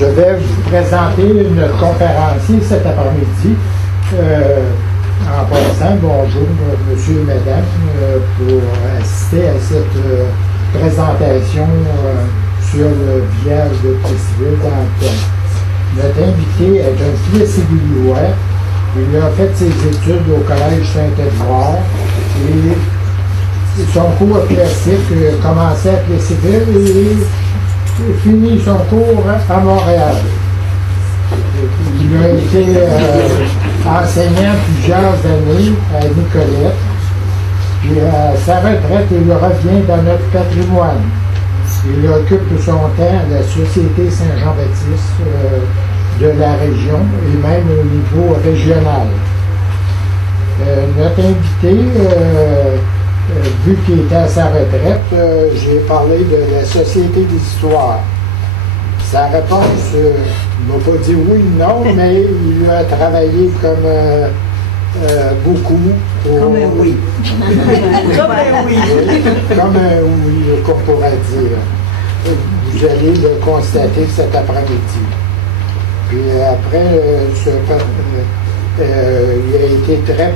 Je vais vous présenter une conférencier cet après-midi. En passant, bonjour, monsieur et madame, pour assister à cette présentation sur le village de Plessisville dans le temps. Notre invité est un Plessis-Villois. Il a fait ses études au Collège Saint-Édouard et son cours classique commençait à Plessisville et finit son cours à Montréal. Il a été enseignant plusieurs années à Nicolette. Puis à sa retraite, il revient dans notre patrimoine. Il occupe son temps à la Société Saint-Jean-Baptiste de la région et même au niveau régional. Notre invité, vu qu'il était à sa retraite, j'ai parlé de la Société d'histoire. Sa réponse ne m'a pas dit oui ou non, mais il a travaillé comme beaucoup. Comme un oui. Comme un oui. Comme un oui, qu'on pourrait dire. Vous allez le constater cet après-midi. Puis après, il a été très...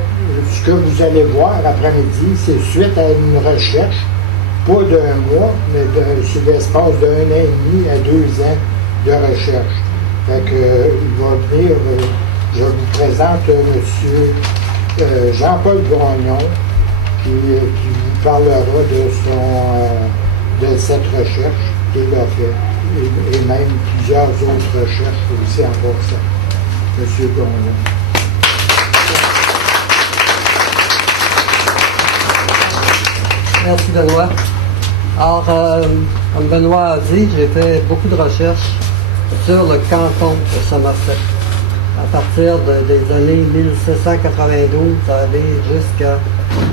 Ce que vous allez voir après-midi, c'est suite à une recherche, pas d'un mois, mais sur l'espace d'1 an et demi à 2 ans de recherche. Fait que, il va venir, je vous présente M. Jean-Paul Grognon, qui vous parlera de cette recherche qu'il a fait, et même plusieurs autres recherches aussi en passant. M. Grognon. Merci Benoît. Alors, comme Benoît a dit, j'ai fait beaucoup de recherches sur le canton de Somerset. À partir des années 1792, aller jusqu'à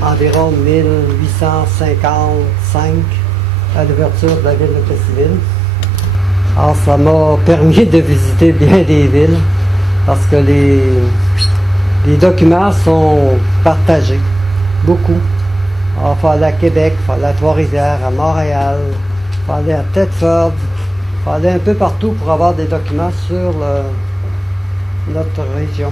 environ 1855, à l'ouverture de la ville de Plessisville. Alors, ça m'a permis de visiter bien des villes, parce que les documents sont partagés, beaucoup. Alors, il faut aller à Québec, il faut aller à Trois-Rivières, à Montréal, il faut aller à Thetford, il faut aller un peu partout pour avoir des documents sur notre région.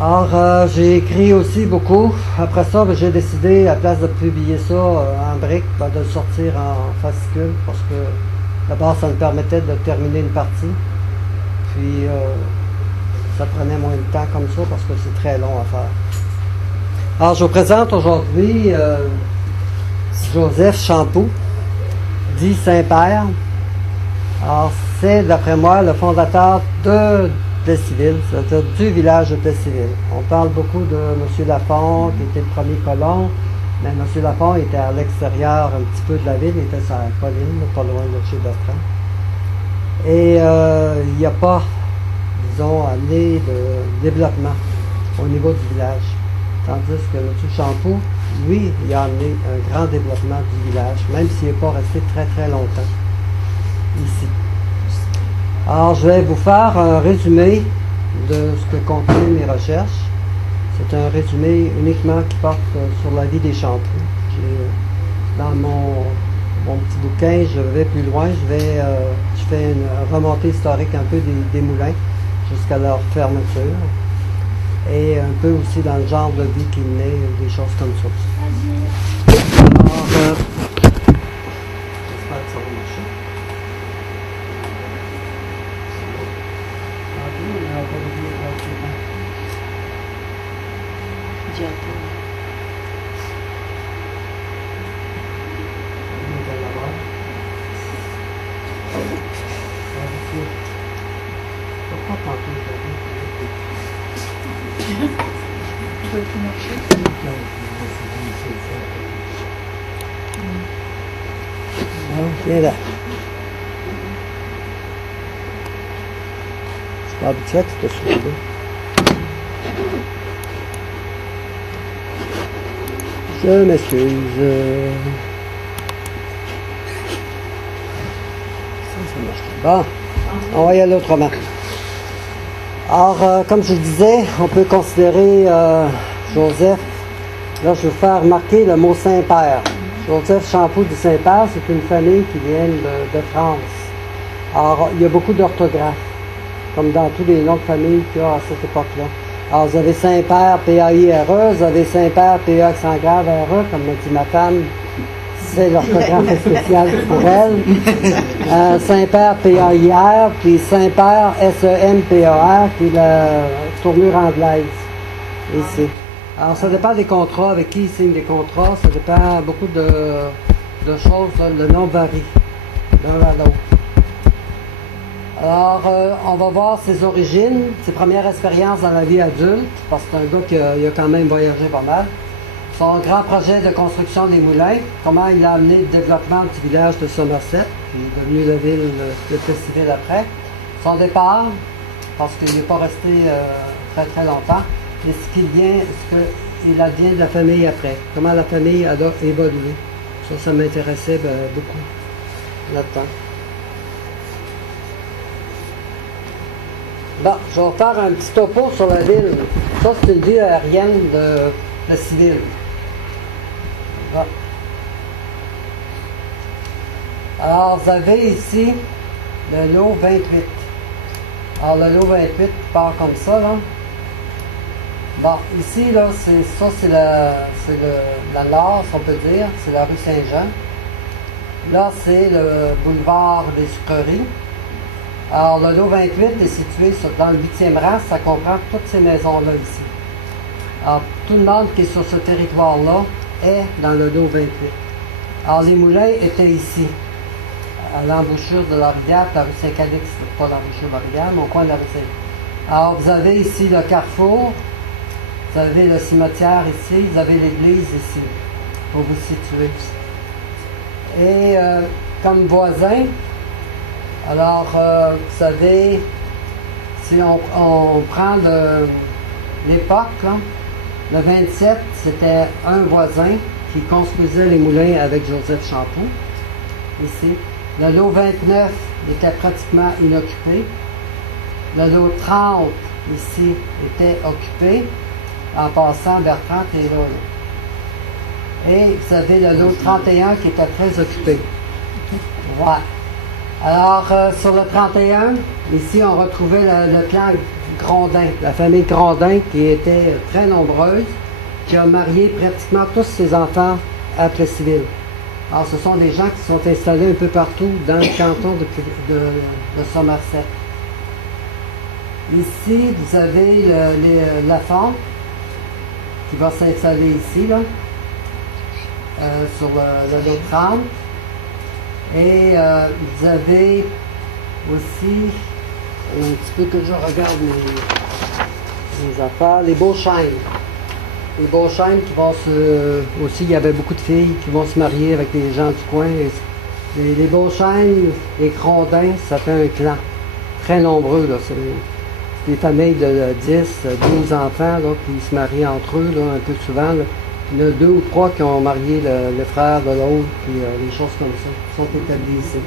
Alors, j'ai écrit aussi beaucoup. Après ça, j'ai décidé, à la place de publier ça en briques, de le sortir en fascicule, parce que d'abord, ça me permettait de terminer une partie. Puis, ça prenait moins de temps comme ça, parce que c'est très long à faire. Alors, je vous présente aujourd'hui Joseph Champoux, dit Saint-Père. Alors, c'est, d'après moi, le fondateur de Plessisville, c'est-à-dire du village de Plessisville. On parle beaucoup de M. Lafont, qui était le premier colon, mais M. Lafont était à l'extérieur un petit peu de la ville, il était sur la colline, pas loin de chez Bertrand. Et il n'y a pas, disons, amené de développement au niveau du village. Tandis que M. Champoux, lui, il a amené un grand développement du village, même s'il n'est pas resté très très longtemps ici. Alors, je vais vous faire un résumé de ce que contiennent mes recherches. C'est un résumé uniquement qui porte sur la vie des Champoux. Dans mon petit bouquin, je vais plus loin, je fais une remontée historique un peu des moulins jusqu'à leur fermeture. Et un peu aussi dans le genre de vie qui naît, des choses comme ça. Alors, j'espère que ça va marcher. Pourquoi tantôt? Viens là. C'est pas habituel que tu te souviens. Je m'excuse. Ça marche pas. Bon, on va y aller autrement. Alors, comme je le disais, on peut considérer Joseph, là je vais faire remarquer le mot Saint-Père. Joseph Champoux du Saint-Père, c'est une famille qui vient de France. Alors, il y a beaucoup d'orthographes, comme dans tous les noms de famille qu'il y a à cette époque-là. Alors, vous avez Saint-Père, P-A-I-R-E, vous avez Saint-Père, P-A accent grave R-E, comme m'a dit ma femme, c'est l'orthographe spéciale pour elle. Saint-Père, P-A-I-R, puis Saint-Père, S-E-M-P-A-R, puis la tournure anglaise, ici. Alors, ça dépend des contrats, avec qui ils signent des contrats, ça dépend beaucoup de choses, là, le nom varie d'un à l'autre. Alors, on va voir ses origines, ses premières expériences dans la vie adulte, parce que c'est un gars qui a quand même voyagé pas mal. Son grand projet de construction des moulins, comment il a amené le développement du village de Somerset, qui est devenu la ville de Plessisville après. Son départ, parce qu'il n'est pas resté très très longtemps, et ce qu'il advient de la famille après, comment la famille a évolué. Ça m'intéressait beaucoup là-dedans. Bon, je vais faire un petit topo sur la ville. Ça, c'est une ville aérienne de Plessisville. Bon. Alors, vous avez ici le lot 28. Alors, le lot 28 part comme ça, là. Bon, ici, là, c'est la nord, si on peut dire. C'est la rue Saint-Jean. Là, c'est le boulevard des Sucreries. Alors, le lot 28 est situé dans le 8e rang, ça comprend toutes ces maisons-là ici. Alors, tout le monde qui est sur ce territoire-là est dans le lot 28. Alors, les moulins étaient ici, à l'embouchure de la rivière, la rue Saint-Calix, pas l'embouchure de la rivière, mais au coin de la rue Saint-Calix. Alors, vous avez ici le carrefour, vous avez le cimetière ici, vous avez l'église ici, pour vous situer. Et comme voisin, alors, vous savez, si on prend l'époque, le 27, c'était un voisin qui construisait les moulins avec Joseph Champoux, ici. Le lot 29 était pratiquement inoccupé. Le lot 30, ici, était occupé. En passant, Bertrand est là. Et vous avez le lot 31 qui était très occupé. Ouais. Alors, sur le 31, ici, on retrouvait le clan Grondin, la famille Grondin, qui était très nombreuse, qui a marié pratiquement tous ses enfants à Plessisville. Alors, ce sont des gens qui sont installés un peu partout dans le canton de Somerset. Ici, vous avez Lafont, qui va s'installer ici, là, sur le lot 30. Et vous avez aussi, un petit peu que je regarde mes affaires, les Beauchesne. Les Beauchesne qui vont aussi, il y avait beaucoup de filles qui vont se marier avec des gens du coin. Les Beauchesne, les Grondins, ça fait un clan très nombreux, là. C'est des familles de 10, 12 enfants là, qui se marient entre eux là, un peu souvent. Là. Il y en a 2 ou 3 qui ont marié le frère de l'autre, puis des choses comme ça, qui sont établies ici.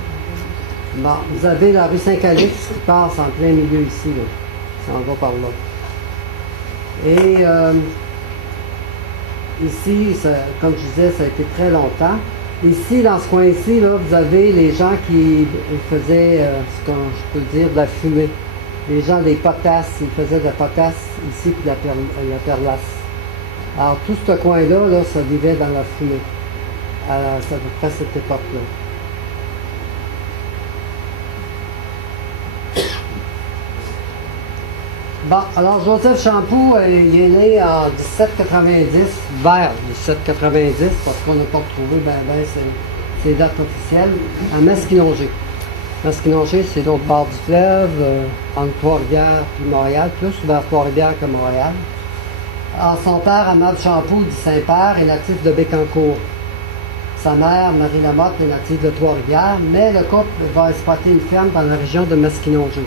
Bon, vous avez la rue Saint-Calix qui passe en plein milieu ici, là. Ça en va par là. Et ici, comme je disais, ça a été très longtemps. Ici, dans ce coin-ci, là, vous avez les gens qui faisaient, ce que je peux dire, de la fumée. Les gens des potasses, ils faisaient de la potasse ici, puis la perlasse. Alors, tout ce coin-là, là, ça vivait dans la fumée, à peu près cette époque-là. Bon, alors Joseph Champoux, il est né en 1790, vers 1790, parce qu'on n'a pas retrouvé ses dates officielles, à Masquinongé. Masquinongé, c'est l'autre bord du fleuve, entre Trois-Rivières et Montréal, plus vers Trois-Rivières que Montréal. Alors, son père, Amable Champoux, dit Saint-Père, est natif de Bécancour. Sa mère, Marie Lamotte, est native de Trois-Rivières, mais le couple va exploiter une ferme dans la région de Masquinongé.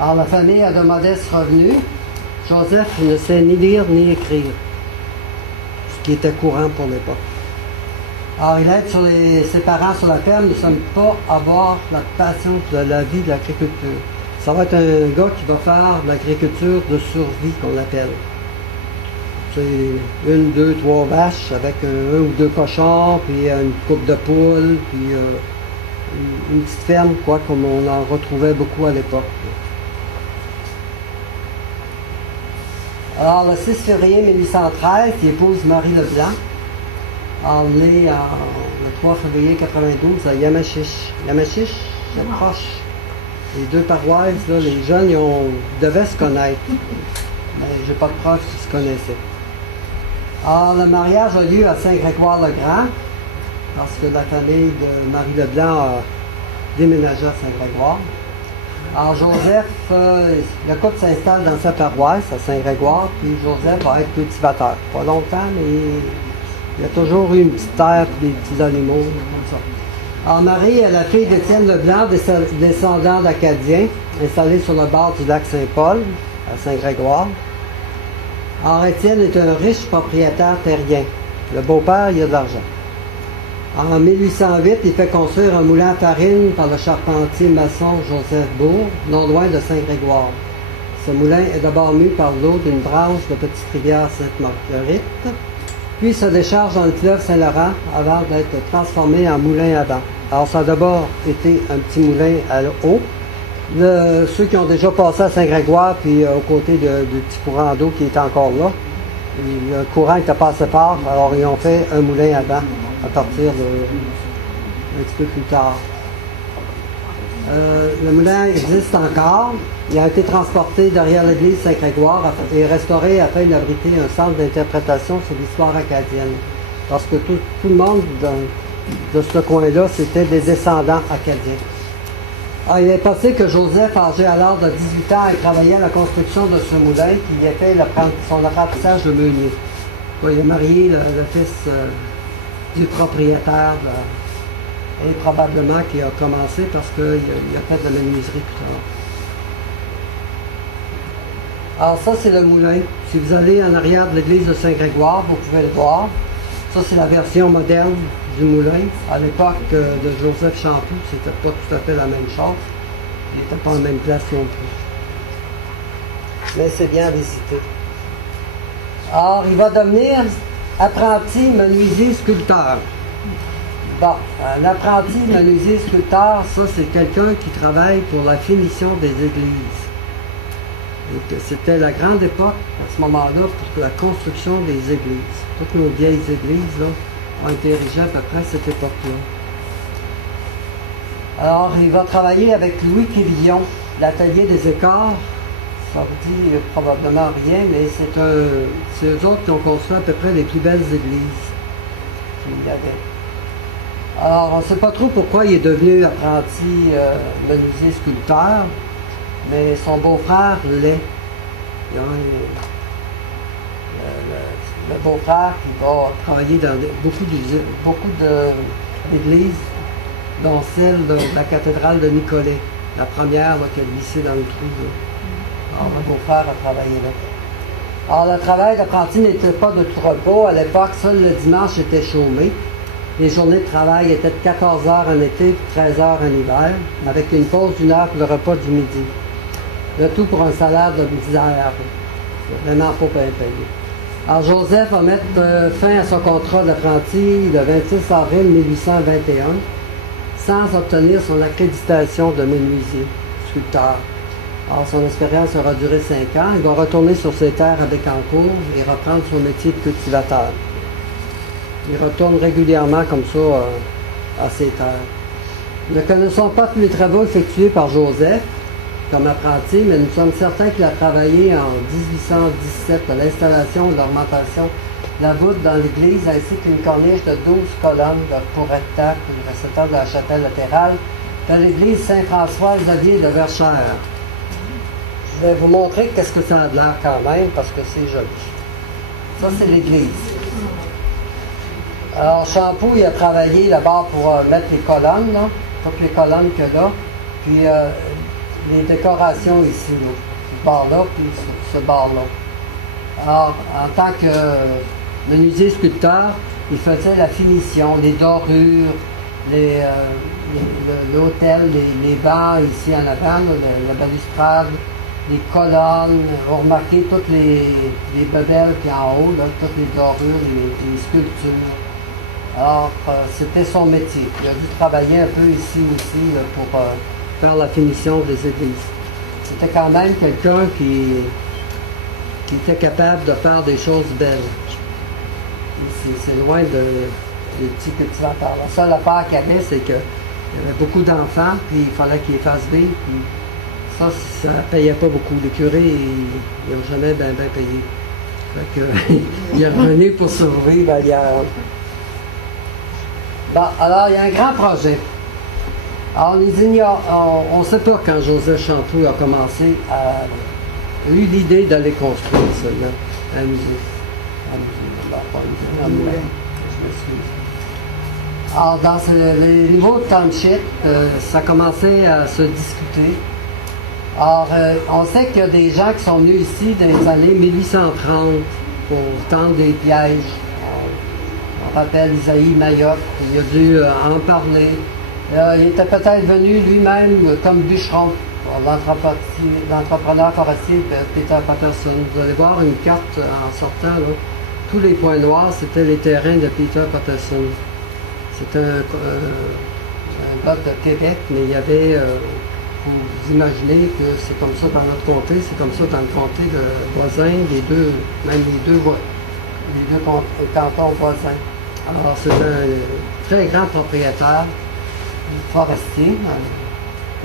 Alors, la famille a de modestes revenus. Joseph ne sait ni lire ni écrire, ce qui était courant pour l'époque. Alors, il aide ses parents sur la ferme, ne semble pas avoir la passion de la vie de l'agriculture. Ça va être un gars qui va faire de l'agriculture de survie, qu'on l'appelle. C'est 1, 2, 3 vaches avec 1 ou 2 cochons, puis une coupe de poules, puis une petite ferme, quoi, comme on en retrouvait beaucoup à l'époque. Alors, le 6 février 1813, il épouse Marie Leblanc, né le 3 février 92 à Yamachiche. Yamachiche, c'est proche. Les deux paroisses, là, les jeunes, ils devaient se connaître. Mais j'ai pas de preuve qu'ils se connaissaient. Alors, le mariage a lieu à Saint-Grégoire-le-Grand, parce que la famille de Marie Leblanc a déménagé à Saint-Grégoire. Alors, Joseph, le couple s'installe dans sa paroisse à Saint-Grégoire, puis Joseph va être cultivateur. Pas longtemps, mais il y a toujours eu une petite terre et des petits animaux, comme ça. Alors, Marie est la fille d'Étienne Leblanc, descendant d'Acadiens, installé sur le bord du lac Saint-Paul, à Saint-Grégoire. Alors, Étienne est un riche propriétaire terrien. Le beau-père, il a de l'argent. En 1808, il fait construire un moulin à farine par le charpentier maçon Joseph Bourg, non loin de Saint-Grégoire. Ce moulin est d'abord mu par l'eau d'une branche de petite rivière Sainte-Marguerite, puis se décharge dans le fleuve Saint-Laurent avant d'être transformé en moulin à vent. Alors, ça a d'abord été un petit moulin à l'eau. Ceux qui ont déjà passé à Saint-Grégoire, puis aux côtés du petit courant d'eau qui est encore là, le courant était pas assez fort, alors ils ont fait un moulin à vent à partir un petit peu plus tard. Le moulin existe encore. Il a été transporté derrière l'église Saint-Grégoire et restauré afin d'abriter un centre d'interprétation sur l'histoire acadienne. Parce que tout le monde de ce coin-là, c'était des descendants acadiens. Alors, il est passé que Joseph, âgé alors de 18 ans, ait travaillé à la construction de ce moulin, qui a fait son apprentissage de meunier. Il a marié le fils du propriétaire, et probablement qu'il a commencé parce qu'il a fait de la menuiserie plus tard. Alors ça, c'est le moulin. Si vous allez en arrière de l'église de Saint-Grégoire, vous pouvez le voir. Ça, c'est la version moderne du moulin. À l'époque de Joseph Champoux, c'était pas tout à fait la même chose. Il n'était pas en même place non plus. Mais c'est bien à visiter. Alors, il va devenir apprenti menuisier sculpteur. Bon, un apprenti menuisier sculpteur, ça, c'est quelqu'un qui travaille pour la finition des églises. Et que c'était la grande époque, à ce moment-là, pour la construction des églises. Toutes nos vieilles églises, là, ont été érigées à peu près à cette époque-là. Alors, il va travailler avec Louis Quévillon, l'atelier des écarts. Ça vous dit probablement rien, mais c'est eux autres qui ont construit à peu près les plus belles églises qu'il y avait. Alors, on ne sait pas trop pourquoi il est devenu apprenti menuisier sculpteur, mais son beau-frère l'est. Le beau-frère qui va travailler dans beaucoup d'églises, dont celle de la cathédrale de Nicolet, la première qui a glissé dans le trou. Alors, le beau-frère a travaillé là. Alors, le travail d'apprenti n'était pas de tout repos. À l'époque, seul le dimanche était chômé. Les journées de travail étaient de 14 heures en été et 13 heures en hiver, avec une pause d'1 heure pour le repas du midi. Le tout pour un salaire de misère. Vraiment pas bien payé. Alors, Joseph va mettre fin à son contrat d'apprenti le 26 avril 1821, sans obtenir son accréditation de menuisier sculpteur. Alors, son expérience aura duré 5 ans. Il va retourner sur ses terres à Bécancour et reprendre son métier de cultivateur. Il retourne régulièrement comme ça à ses terres. Ne connaissons pas tous les travaux effectués par Joseph comme apprenti, mais nous sommes certains qu'il a travaillé en 1817 à l'installation et l'augmentation de la voûte dans l'église, ainsi qu'une corniche de 12 colonnes pour rectacle, le récepteur de la chapelle latérale, de l'église Saint-François-Xavier de Verchères. Je vais vous montrer qu'est-ce que ça a de l'air quand même, parce que c'est joli. Ça, c'est l'église. Alors, Champoux, il a travaillé d'abord pour mettre les colonnes, là, toutes les colonnes qu'il y a là, puis les décorations ici, là, ce bord-là, puis ce bord-là. Alors, en tant que menuisier sculpteur, il faisait la finition, les dorures, l'hôtel, les bancs ici en avant, la balustrade, les colonnes. Vous remarquez toutes les bebelles qui en haut, là, toutes les dorures, les sculptures. Alors, c'était son métier. Il a dû travailler un peu ici aussi là, pour faire la finition des églises. C'était quand même quelqu'un qui était capable de faire des choses belles. C'est loin des petits cultivateurs. La seule affaire qu'il y avait, c'est qu'il y avait beaucoup d'enfants, puis il fallait qu'ils les fassent vivre. Puis ça ne payait pas beaucoup. Les curés, ils n'ont jamais bien payé. Fait que, il est revenu pour survivre à l'hier. Bon, alors, il y a un grand projet. Alors, on ne sait pas quand Joseph Chantrou a commencé à eu l'idée d'aller construire ça, là, un musée. Un moulin. Je m'excuse. Alors, dans les niveaux de township, ça commençait à se discuter. Alors, on sait qu'il y a des gens qui sont venus ici dans les années 1830 pour tendre des pièges. On rappelle Isaïe Mayotte, il a dû en parler. Il était peut-être venu lui-même comme bûcheron, l'entrepreneur forestier Peter Patterson. Vous allez voir une carte en sortant, là. Tous les points noirs, c'était les terrains de Peter Patterson. C'était un gars de Québec, mais il y avait, pour vous imaginer que c'est comme ça dans notre comté, c'est comme ça dans le comté de voisin, les deux cantons voisins. Alors, c'est un très grand propriétaire forestier.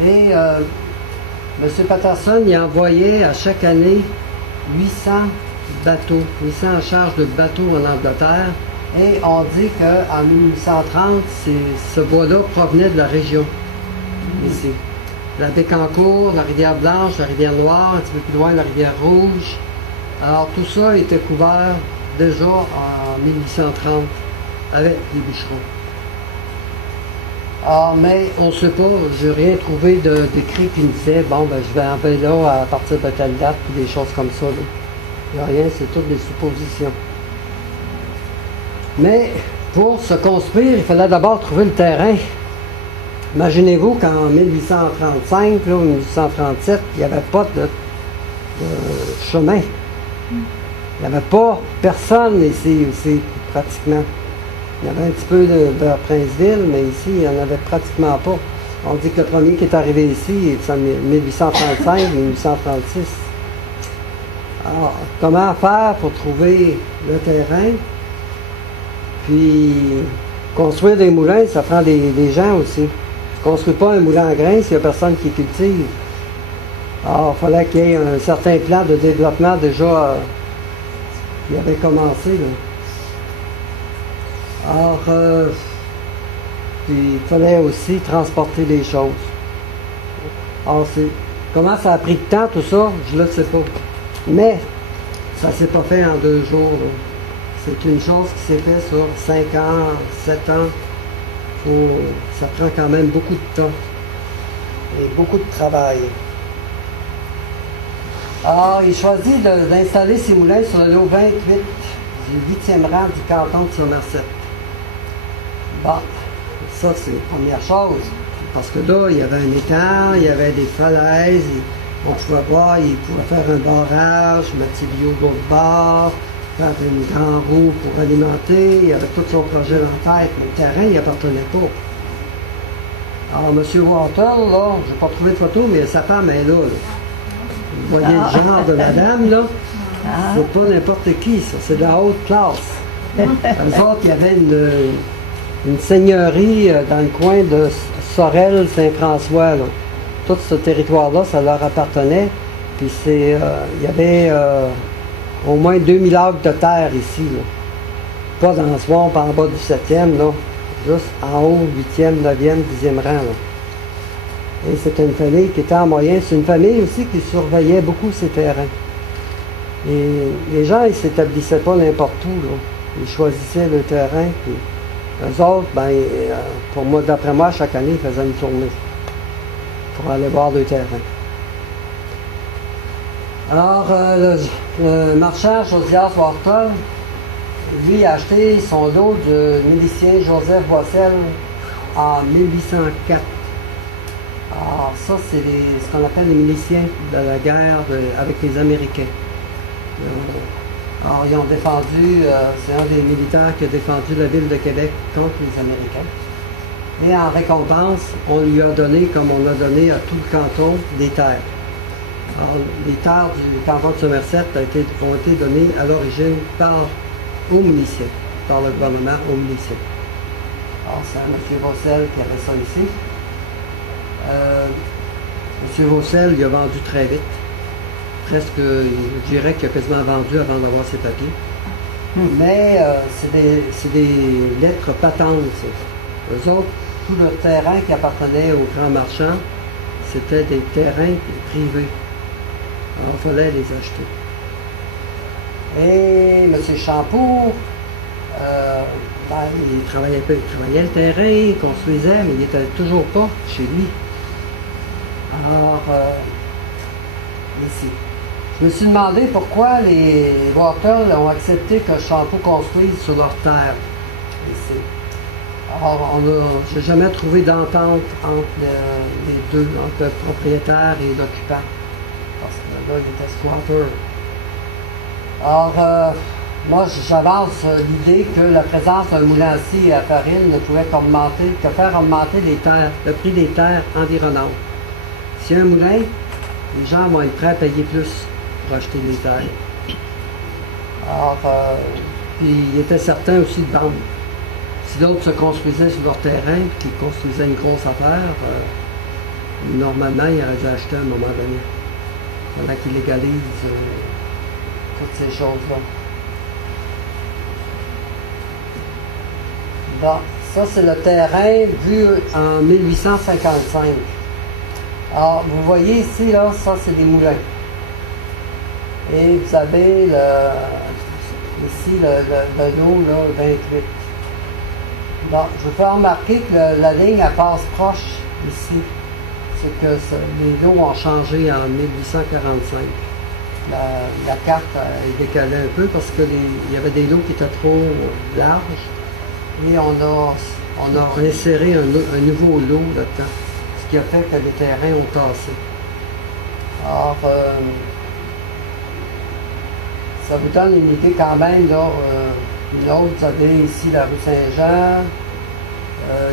Et M. Patterson, il envoyait à chaque année 800 bateaux, 800 charges de bateaux en Angleterre. Et on dit qu'en 1830, ce bois-là provenait de la région, ici. La Bécancour, la rivière Blanche, la rivière Noire, un petit peu plus loin, la rivière Rouge. Alors, tout ça était couvert déjà en 1830 avec les bûcherons. Ah, mais on ne sait pas, je n'ai rien trouvé d'écrit qui me disait, bon, ben, je vais en aller là à partir de telle date, puis des choses comme ça. Là. Il n'y a rien, c'est toutes des suppositions. Mais pour se construire, il fallait d'abord trouver le terrain. Imaginez-vous qu'en 1835, là, 1837, il n'y avait pas de chemin. Il n'y avait pas personne ici aussi, pratiquement. Il y avait un petit peu vers Princeville, mais ici, il n'y en avait pratiquement pas. On dit que le premier qui est arrivé ici, c'est en 1835, 1836. Alors, comment faire pour trouver le terrain? Puis, construire des moulins, ça prend des gens aussi. Tu ne construis pas un moulin à grains s'il n'y a personne qui cultive. Alors, il fallait qu'il y ait un certain plan de développement déjà qui avait commencé, là. Alors, puis il fallait aussi transporter les choses. Alors, comment ça a pris de temps, tout ça, je ne le sais pas. Mais, ça ne s'est pas fait en 2 jours. Là. C'est une chose qui s'est faite sur 5 ans, 7 ans. Ça prend quand même beaucoup de temps. Et beaucoup de travail. Alors, il choisit d'installer ses moulins sur le lot 28 du 8e rang du canton de Somerset. Bon, ça c'est la première chose, parce que là, il y avait un étang, il y avait des falaises, on pouvait voir, il pouvait faire un barrage, mettre ses bio de l'autre bord, faire une grande roue pour alimenter, il y avait tout son projet en tête, mais le terrain, il appartenait pas. Alors, M. Walter, là, je n'ai pas trouvé de photo, mais sa femme est là. Vous voyez le genre de la dame, là? C'est pas n'importe qui, ça, c'est de la haute classe. Eux autres, il y avait une seigneurie dans le coin de Sorel-Saint-François. Là. Tout ce territoire-là, ça leur appartenait. Puis il y avait au moins 2000 acres de terre ici. Là. Pas dans le swamp en bas du 7e, là. Juste en haut, 8e, 9e, 10e rang. Là. Et c'était une famille qui était en moyen. C'est une famille aussi qui surveillait beaucoup ces terrains. Et les gens, ils ne s'établissaient pas n'importe où. Là. Ils choisissaient le terrain. Puis eux autres, ben, pour moi, d'après moi, chaque année, ils faisaient une tournée pour aller voir le terrain. Alors, le marchand Josias Wharton, lui, a acheté son lot de milicien Joseph Boissel en 1804. Alors, ça, c'est ce qu'on appelle les miliciens de la guerre avec les Américains. Alors, ils ont défendu, c'est un des militaires qui a défendu la ville de Québec contre les Américains. Et en récompense, on lui a donné, comme on a donné à tout le canton, des terres. Alors, les terres du canton de Somerset ont été données à l'origine au municipal, par le gouvernement au municipal. Alors, c'est M. Vaucel qui avait ça ici. M. Vaucel, il a vendu très vite. Presque, je dirais qu'il a quasiment vendu avant d'avoir ses papiers. Mais c'est des lettres patentes, ça. Eux autres, tout le terrain qui appartenait aux grands marchands, c'était des terrains privés. Alors, il fallait les acheter. Et M. Champour, il travaillait le terrain, il construisait, mais il n'était toujours pas chez lui. Alors, ici. Je me suis demandé pourquoi les Wachtel ont accepté que Champour construise sur leur terre. Ici. Alors, je n'ai jamais trouvé d'entente entre les deux, entre le propriétaire et l'occupant. Parce que là, il était squatter. Alors, moi, j'avance l'idée que la présence d'un moulin à scie et à farine ne pouvait que faire augmenter le prix des terres environnantes. S'il y a un moulin, les gens vont être prêts à payer plus pour acheter les terres. Alors, puis il était certain aussi de vendre. Si d'autres se construisaient sur leur terrain, puis qu'ils construisaient une grosse affaire, normalement, ils auraient dû acheter à un moment donné. Pendant qu'ils légalisent toutes ces choses-là. Bon, ça c'est le terrain vu en 1855. Alors, vous voyez ici, là, ça c'est des moulins. Et vous avez ici le lot, là, 28. Bon, je vous fais remarquer que la ligne, elle passe proche ici. C'est que les lots ont changé en 1845. La carte est décalée un peu parce qu'il y avait des lots qui étaient trop larges. Et on a inséré un nouveau lot là-dedans. Ce qui a fait que les terrains ont tassé. Alors, ça vous donne une idée quand même, là, une autre, vous avez ici la rue Saint-Jean,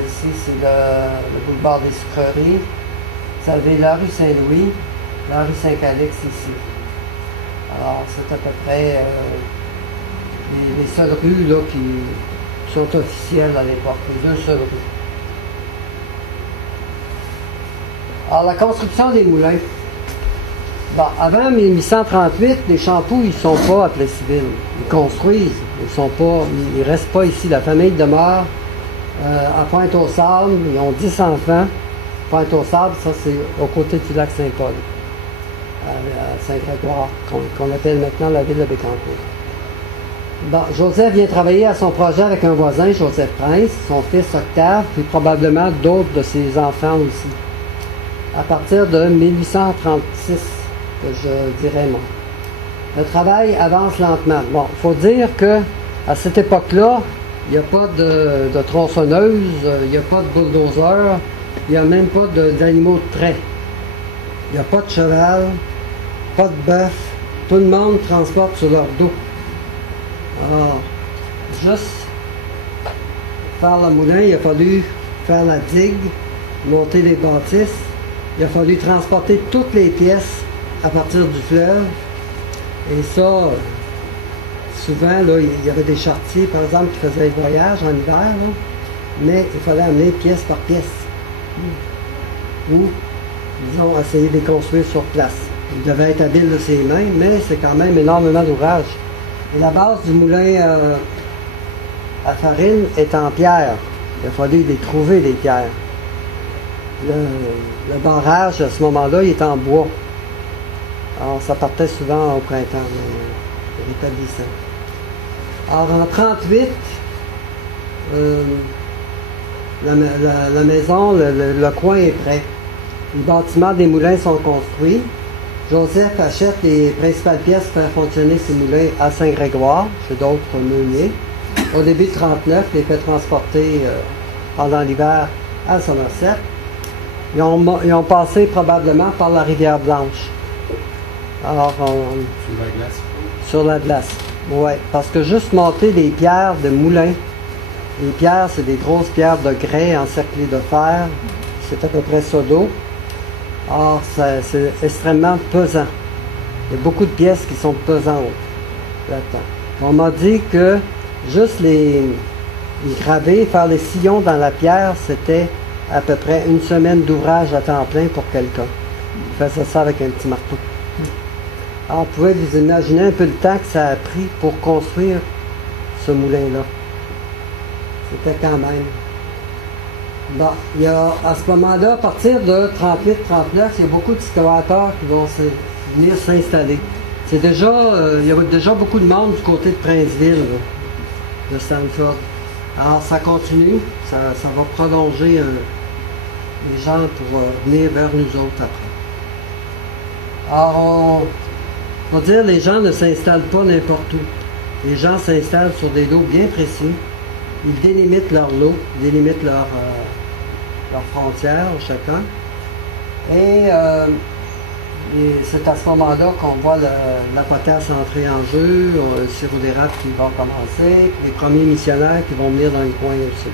ici c'est le boulevard des Sucreries, vous avez la rue Saint-Louis, la rue Saint-Calix ici. Alors, c'est à peu près les seules rues là, qui sont officielles à l'époque, les deux seules rues. Alors, la construction des moulins. Bon, avant 1838, les Champoux, ils ne sont pas à Plessisville. Ils construisent. Ils ne restent pas ici. La famille demeure à Pointe-aux-Sables. Ils ont 10 enfants. Pointe-aux-Sables, ça, c'est aux côtés du lac Saint-Paul, à Saint-Grégoire, qu'on appelle maintenant la ville de Bécancour. Bon, Joseph vient travailler à son projet avec un voisin, Joseph Prince, son fils Octave, puis probablement d'autres de ses enfants aussi. À partir de 1836, je dirais moi. Le travail avance lentement. Bon, il faut dire qu'à cette époque-là, il n'y a pas de tronçonneuse, il n'y a pas de bulldozer, il n'y a même pas d'animaux de trait. Il n'y a pas de cheval, pas de bœuf. Tout le monde transporte sur leur dos. Alors, juste faire le moulin, il a fallu faire la digue, monter les bâtisses. Il a fallu transporter toutes les pièces à partir du fleuve. Et ça, souvent, là, il y avait des charretiers, par exemple, qui faisaient le voyage en hiver, là, mais il fallait amener pièce par pièce. Ou, disons, essayer de les construire sur place. Il devait être habile de ses mains, mais c'est quand même énormément d'ouvrage. Et la base du moulin à farine est en pierre. Il a fallu les trouver, les pierres. Le barrage, à ce moment-là, il est en bois. Alors, ça partait souvent au printemps, rétablissant. Alors, en 1938, la maison, le coin est prêt. Les bâtiments des moulins sont construits. Joseph achète les principales pièces pour faire fonctionner ces moulins à Saint-Grégoire, chez d'autres meuniers. Au début de 1939, il les fait transporter pendant l'hiver à Somerset. Ils ont passé probablement par la rivière Blanche. Alors, sur la glace. Sur la glace. Oui, parce que juste monter des pierres de moulin, les pierres, c'est des grosses pierres de grès encerclées de fer, c'est à peu près ça d'eau. Or, c'est extrêmement pesant. Il y a beaucoup de pièces qui sont pesantes là-dedans. On m'a dit que juste les graver, faire les sillons dans la pierre, c'était à peu près une semaine d'ouvrage à temps plein pour quelqu'un. Il faisait ça avec un petit marteau. Alors, vous pouvez vous imaginer un peu le temps que ça a pris pour construire ce moulin-là. C'était quand même. Bon, il y a à ce moment-là, à partir de 38-39, il y a beaucoup d'excavateurs qui vont venir s'installer. C'est déjà, il y a déjà beaucoup de monde du côté de Princeville, là, de Stanford. Alors, ça continue, ça va prolonger les gens pour venir vers nous autres après. Alors, on va dire les gens ne s'installent pas n'importe où. Les gens s'installent sur des lots bien précis. Ils délimitent leur lot, délimitent leurs frontières chacun. Et c'est à ce moment-là qu'on voit la potasse entrer en jeu, le sirop d'érable qui va commencer, les premiers missionnaires qui vont venir dans les coins aussi,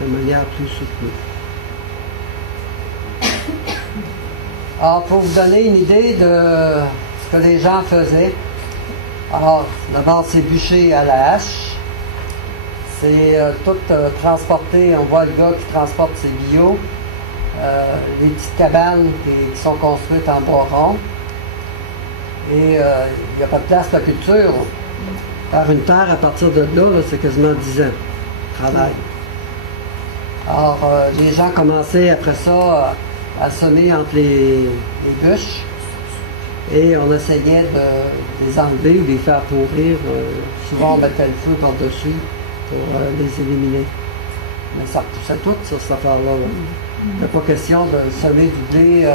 de manière plus soutenue. Alors, pour vous donner une idée de ce que les gens faisaient, alors, d'abord, c'est bûcher à la hache. C'est tout transporté, on voit le gars qui transporte ses billots, les petites cabanes qui sont construites en bois rond. Et il n'y a pas de place pour la culture. Faire une terre à partir de là, c'est quasiment 10 ans de travail. Alors, les gens commençaient après ça à semer entre les bûches. Et on essayait de les enlever ou de les faire pourrir. Souvent, on mettait le feu par-dessus pour les éliminer. Mais ça repoussait tout sur cette affaire-là. Il n'y a pas question de semer du blé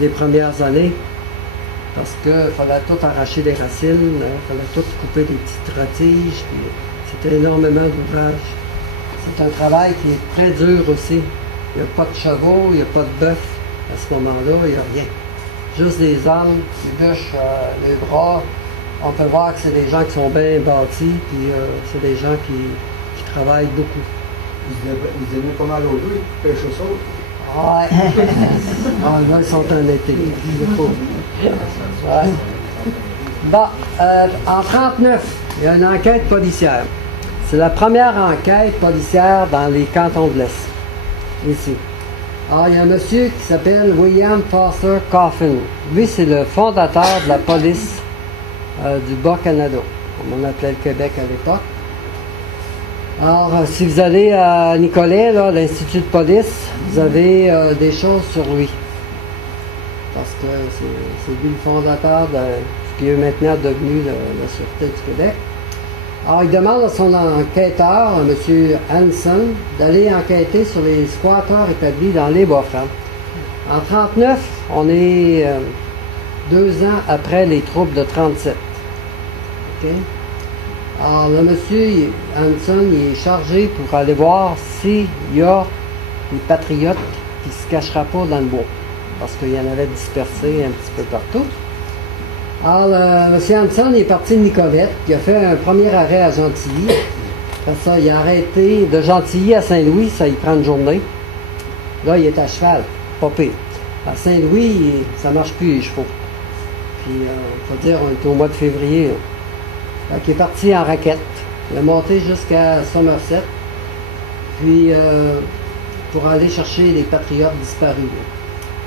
les premières années. Parce qu'il fallait tout arracher les racines, il fallait tout couper des petites tiges. C'était énormément d'ouvrage. C'est un travail qui est très dur aussi. Il n'y a pas de chevaux, il n'y a pas de bœuf à ce moment-là, il n'y a rien. Juste des hommes, des bûches, les bras. On peut voir que c'est des gens qui sont bien bâtis, puis c'est des gens qui travaillent beaucoup. Ils aimaient pas mal au jeu, ils pêchent au saut. Ouais. Ah, là, ils sont en été. Ouais. Bon, en 1939, il y a une enquête policière. C'est la première enquête policière dans les cantons de l'Est, ici. Alors, il y a un monsieur qui s'appelle William Foster Coffin. Lui, c'est le fondateur de la police du Bas-Canada, comme on appelait le Québec à l'époque. Alors, si vous allez à Nicolet, là, l'Institut de police, vous avez des choses sur lui. Parce que c'est lui le fondateur de ce qui est maintenant devenu la Sûreté du Québec. Alors, il demande à son enquêteur, M. Hanson, d'aller enquêter sur les squatteurs établis dans les Bas-Francs. En 1939, on est 2 ans après les troupes de 1937. OK? Alors, le monsieur Hanson, il est chargé pour aller voir s'il y a des patriotes qui ne se cacheraient pas dans le bois. Parce qu'il y en avait dispersés un petit peu partout. Alors, M. Hanson est parti de Nicolette, il a fait un premier arrêt à Gentilly. Après ça, il a arrêté de Gentilly à Saint-Louis, ça il prend une journée. Là, il est à cheval, pas pire. À Saint-Louis, ça ne marche plus les chevaux. Puis, on peut dire, on est au mois de février. Donc, il est parti en raquette. Il a monté jusqu'à Somerset. Puis, pour aller chercher les patriotes disparus.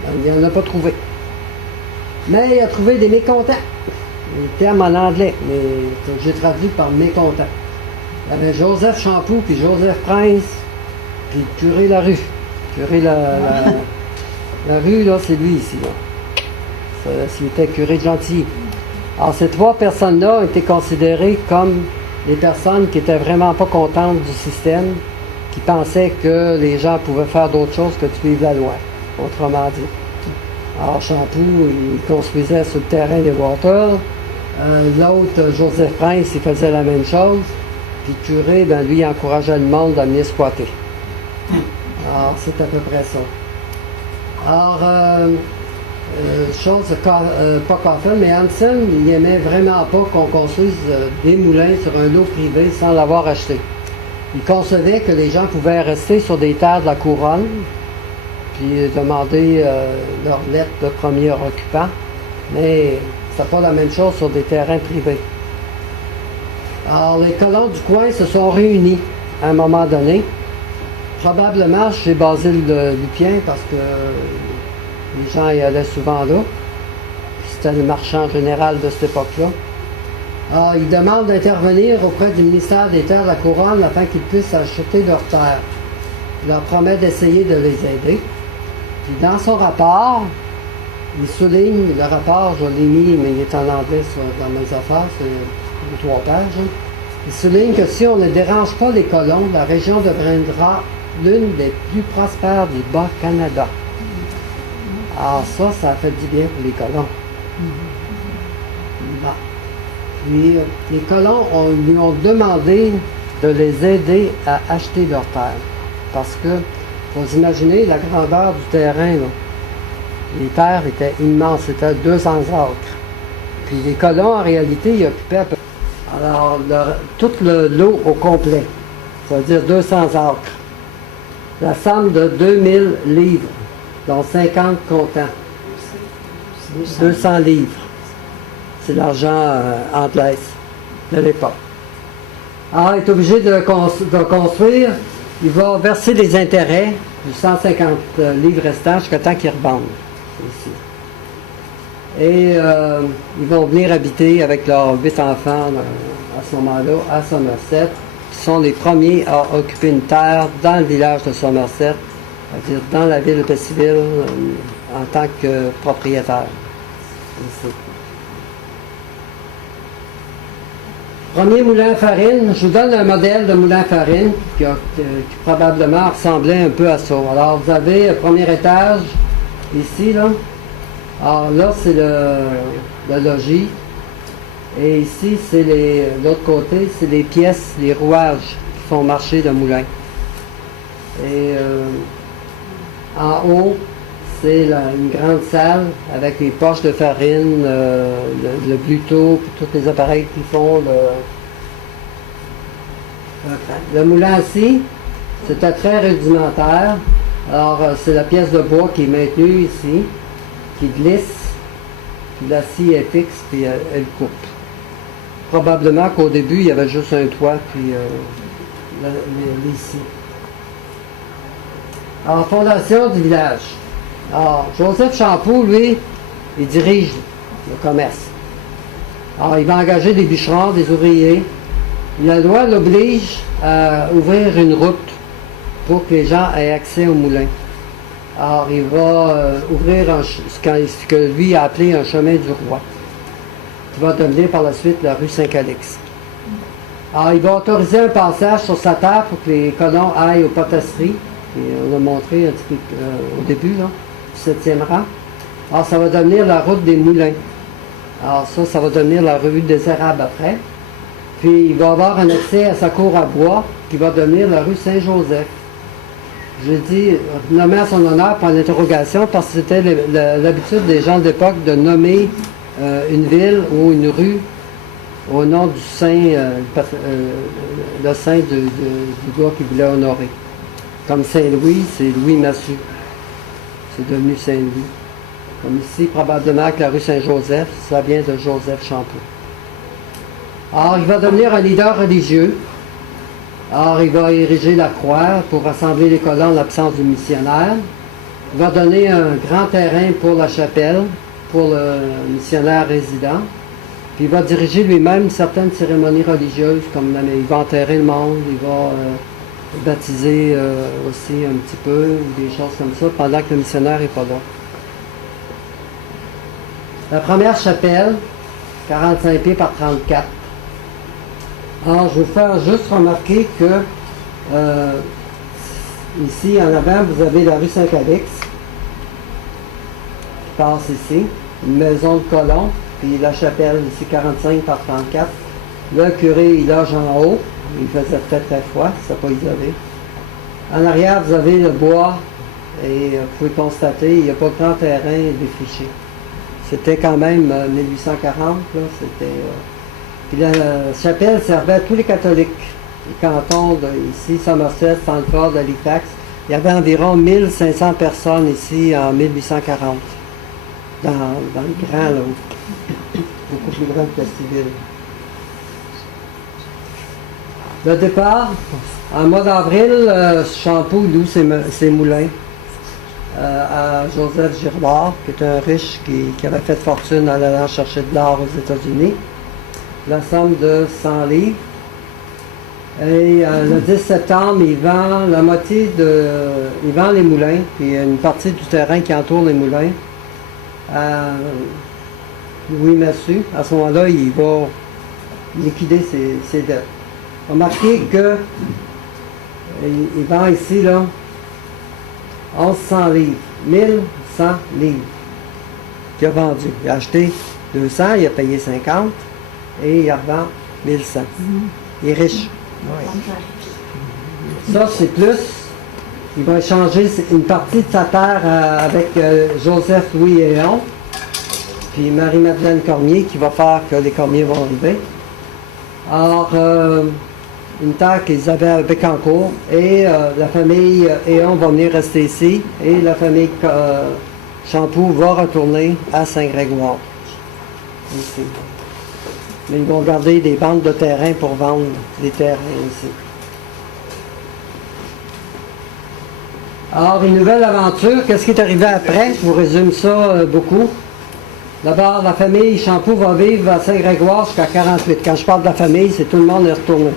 Donc, il n'en a pas trouvé. Mais il a trouvé des mécontents. Le terme en anglais, mais j'ai traduit par mécontents. Il y avait Joseph Champoux, puis Joseph Prince, puis Curé Larue. Curé la rue, là, c'est lui ici. C'était curé de Gentilly. Alors, ces 3 personnes-là ont été considérées comme des personnes qui n'étaient vraiment pas contentes du système, qui pensaient que les gens pouvaient faire d'autres choses que de suivre la loi, autrement dit. Alors, Champoux, il construisait sur le terrain des Waters. L'autre, Joseph Prince, il faisait la même chose. Puis le curé, ben, lui, il encourageait le monde à venir squatter. Alors, c'est à peu près ça. Alors, Pas Coffin, mais Hansen, il aimait vraiment pas qu'on construise des moulins sur un lot privé sans l'avoir acheté. Il concevait que les gens pouvaient rester sur des terres de la couronne, puis demander leur lettre de premier occupant, mais c'était pas la même chose sur des terrains privés. Alors, les colons du coin se sont réunis à un moment donné, probablement chez Basile Lupien, parce que les gens y allaient souvent là. C'était le marchand général de cette époque-là. Alors, ils demandent d'intervenir auprès du ministère des Terres de la Couronne afin qu'ils puissent acheter leurs terres. Il leur promet d'essayer de les aider. Puis dans son rapport, il souligne, le rapport, je l'ai mis, mais il est en anglais dans mes affaires, c'est 3 pages. Hein. Il souligne que si on ne dérange pas les colons, la région deviendra l'une des plus prospères du Bas-Canada. Alors ça a fait du bien pour les colons. Bon. Puis les colons lui ont demandé de les aider à acheter leurs terres. Parce que, faut imaginer la grandeur du terrain, là. Les terres étaient immenses, c'était 200 acres. Puis les colons, en réalité, ils occupaient à peu près. Alors, tout le lot au complet, ça veut dire 200 acres. La somme de 2000 livres, dont 50 comptants. 200 livres. C'est l'argent anglais de l'époque. Alors, il est obligé de construire. Il va verser les intérêts du 150 livres restants jusqu'à temps qu'ils rebondent. Ici. Et ils vont venir habiter avec leurs 8 enfants à ce moment-là à Somerset, qui sont les premiers à occuper une terre dans le village de Somerset, c'est-à-dire dans la ville de Plessisville en tant que propriétaire. Ici. Premier moulin à farine, je vous donne un modèle de moulin à farine qui probablement ressemblait un peu à ça. Alors vous avez le premier étage ici, là. Alors là, c'est le logis. Et ici, c'est l'autre côté, c'est les pièces, les rouages qui font marcher le moulin. Et en haut, c'est une grande salle avec les poches de farine, le bluto, puis tous les appareils qui font le moulin ici. C'était très rudimentaire. Alors, c'est la pièce de bois qui est maintenue ici, qui glisse, puis la scie est fixe, puis elle coupe. Probablement qu'au début, il y avait juste un toit, puis les scies. Alors, fondation du village. Alors, Joseph Champeau, lui, il dirige le commerce. Alors, il va engager des bûcherons, des ouvriers. La loi l'oblige à ouvrir une route pour que les gens aient accès au moulin. Alors, il va ouvrir ce que lui a appelé un chemin du roi, qui va devenir par la suite la rue Saint-Calix. Alors, il va autoriser un passage sur sa terre pour que les colons aillent aux potasseries. Et on a montré un petit peu au début, là, du 7e rang. Alors, ça va devenir la route des moulins. Alors, ça va devenir la rue des Érables après. Puis, il va avoir un accès à sa cour à bois, qui va devenir la rue Saint-Joseph. J'ai dit, nommé à son honneur pour l'interrogation, parce que c'était l'habitude des gens de l'époque de nommer une ville ou une rue au nom du saint, le saint du gars qui voulait honorer. Comme Saint-Louis, c'est Louis Massu. C'est devenu Saint-Louis. Comme ici, probablement que la rue Saint-Joseph, ça vient de Joseph Champeau. Alors, il va devenir un leader religieux. Alors, il va ériger la croix pour rassembler les colons en l'absence du missionnaire. Il va donner un grand terrain pour la chapelle, pour le missionnaire résident. Puis il va diriger lui-même certaines cérémonies religieuses, comme il va enterrer le monde, il va baptiser aussi un petit peu, ou des choses comme ça, pendant que le missionnaire n'est pas là. La première chapelle, 45 pieds par 34. Alors, je vais vous faire juste remarquer que ici, en avant, vous avez la rue Saint-Calix, qui passe ici, une maison de colons, puis la chapelle, ici, 45 par 34. Le curé, il loge en haut, il faisait très très froid, ça n'a pas isolé. En arrière, vous avez le bois, et vous pouvez constater, il n'y a pas grand terrain défriché. C'était quand même 1840. Là, puis la chapelle servait à tous les catholiques. Les cantons ici, Somerset, Sandford, Halifax. Il y avait environ 1500 personnes ici en 1840. Dans le grand, là, beaucoup plus grand que Plessisville. Le départ, en mois d'avril, Champoux loue ses moulins à Joseph Girard, qui est un riche qui avait fait fortune en allant chercher de l'or aux États-Unis. La somme de 100 livres. Et le 10 septembre, il vend la moitié il vend les moulins, puis une partie du terrain qui entoure les moulins à Louis Massu. À ce moment-là, il va liquider ses dettes. Remarquez que il vend ici là 1100 livres, 1100 livres qu'il a vendu. Il a acheté 200, il a payé 50 et il revend 1100. Il est riche. Oui. Ça, c'est plus. Il va échanger une partie de sa terre avec Joseph Louis Héon, puis Marie-Madeleine Cormier qui va faire que les Cormier vont arriver. Alors, une terre qu'ils avaient à Bécancour, et la famille Héon va venir rester ici, et la famille Champoux va retourner à Saint-Grégoire. Ici. Mais ils vont garder des bandes de terrain pour vendre des terrains ici. Alors, une nouvelle aventure. Qu'est-ce qui est arrivé après? Je vous résume ça beaucoup. D'abord, la famille Champoux va vivre à Saint-Grégoire jusqu'à 48. Quand je parle de la famille, c'est tout le monde est retourné.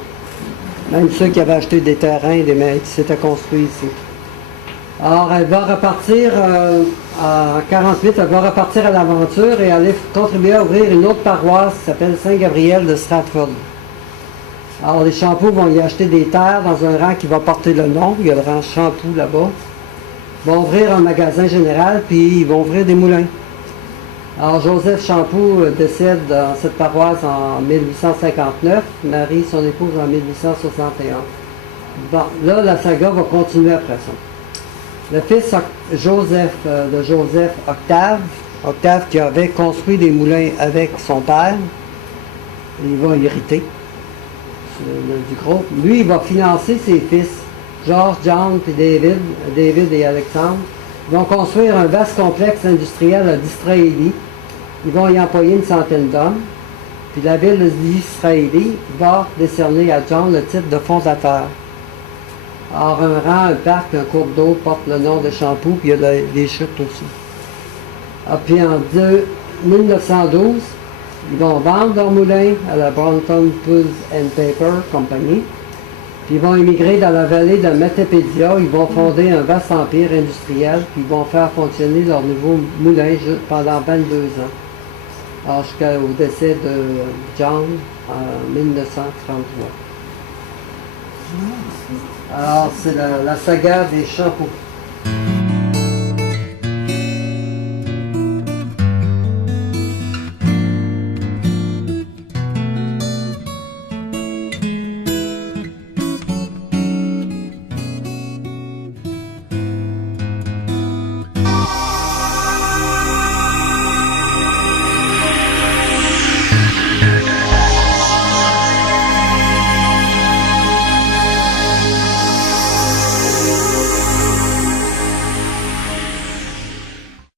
Même ceux qui avaient acheté des terrains, des maisons qui s'étaient construits ici. Alors, elle va repartir en 48, elle va repartir à l'aventure et aller contribuer à ouvrir une autre paroisse qui s'appelle Saint-Gabriel de Stratford. Alors, les Champoux vont y acheter des terres dans un rang qui va porter le nom. Il y a le rang Champoux là-bas. Ils vont ouvrir un magasin général, puis ils vont ouvrir des moulins. Alors, Joseph Champoux décède dans cette paroisse en 1859, marie son épouse en 1861. Bon, là, la saga va continuer après ça. Le fils Joseph Octave qui avait construit des moulins avec son père, il va hériter du groupe. Lui, il va financer ses fils, George, John et David et Alexandre. Ils vont construire un vaste complexe industriel à Disraeli. Ils vont y employer une centaine d'hommes. Puis la ville de Disraeli va décerner à John le titre de fondateur. Alors, un rang, un parc, un cours d'eau porte le nom de Champoux, puis il y a des chutes aussi. Puis en 1912, ils vont vendre leur moulin à la Brompton Pulse and Paper Company. Puis ils vont émigrer dans la vallée de Metapédia. Ils vont fonder un vaste empire industriel, puis ils vont faire fonctionner leur nouveau moulin pendant 22 ans. Alors, jusqu'au décès de John en 1933. Alors, c'est la saga des Champoux.